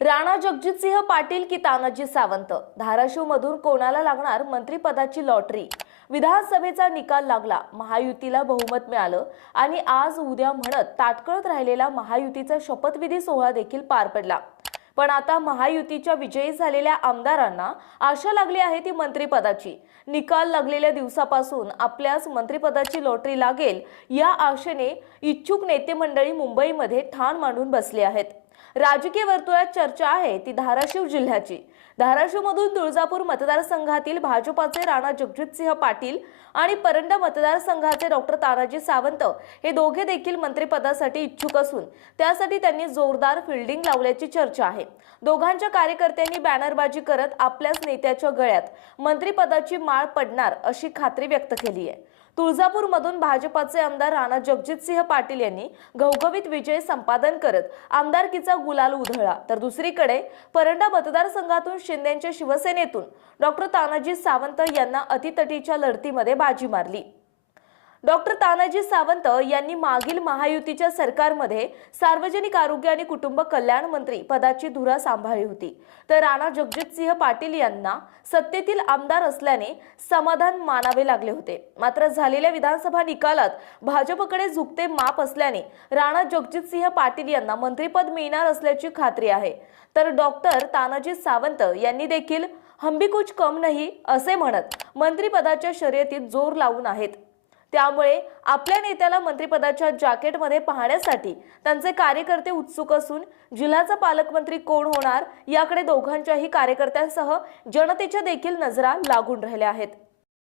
राणा जगजितसिंह पाटील की तानाजी सावंत. धाराशिवमधून कोणाला लागणार मंत्रिपदाची लॉटरी? विधानसभेचा निकाल लागला महायुतीला बहुमत मिळालं आणि आज उद्या म्हणत ताटकळत राहिलेला महायुतीचा शपथविधी सोहळा देखील पार पडला. पण आता महायुतीच्या विजयी झालेल्या आमदारांना आशा लागली आहे ती मंत्रिपदाची. निकाल लागलेल्या दिवसापासून आपल्यास मंत्रिपदाची लॉटरी लागेल या आशेने इच्छुक नेते मंडळी मुंबईमध्ये ठाण मांडून बसले आहेत. राजकीय वर्तुळात चर्चा आहे ती धाराशिव जिल्ह्याची. धाराशिवमधून तुळजापूर मतदारसंघातील भाजपाचे राणा जगजितसिंह पाटील आणि परंडा मतदारसंघाचे डॉक्टर तानाजी सावंत हे दोघे देखील मंत्रिपदासाठी इच्छुक असून त्यासाठी त्यांनी जोरदार फिल्डिंग लावल्याची चर्चा आहे. दोघांच्या कार्यकर्त्यांनी बॅनरबाजी करत आपल्याच नेत्याच्या गळ्यात मंत्रिपदाची माळ पडणार अशी खात्री व्यक्त केली आहे तुळजापूरमधून भाजपाचे आमदार राणा जगजितसिंह पाटील यांनी घवघवीत विजय संपादन करत आमदारकीचा गुलाल उधळला. तर दुसरीकडे परंडा मतदारसंघातून शिंदेच्या शिवसेनेतून डॉक्टर तानाजी सावंत यांना अतितटीच्या लढतीमध्ये बाजी मारली. डॉक्टर तानाजी सावंत यांनी मागील महायुतीच्या सरकारमध्ये सार्वजनिक आरोग्य आणि कुटुंब कल्याण मंत्री पदाची धुरा सांभाळली होती. तर राणा जगजितसिंह पाटील यांना सत्तेतील आमदार असल्याने समाधान मानावे लागले होते. मात्र झालेल्या विधानसभा निकालात भाजपकडे झुकते माप असल्याने राणा जगजितसिंह पाटील यांना मंत्रीपद मिळणार असल्याची खात्री आहे. तर डॉक्टर तानाजी सावंत यांनी देखील हंबी कुछ कम नाही असे म्हणत मंत्रिपदाच्या शर्यतीत जोर लावून आहेत. त्यामुळे आपल्या नेत्याला मंत्रिपदाच्या जॅकेटमध्ये पाहण्यासाठी त्यांचे कार्यकर्ते उत्सुक असून जिल्ह्याचा पालकमंत्री कोण होणार याकडे दोघांच्याही कार्यकर्त्यांसह जनतेच्या देखील नजरा लागून राहिल्या आहेत.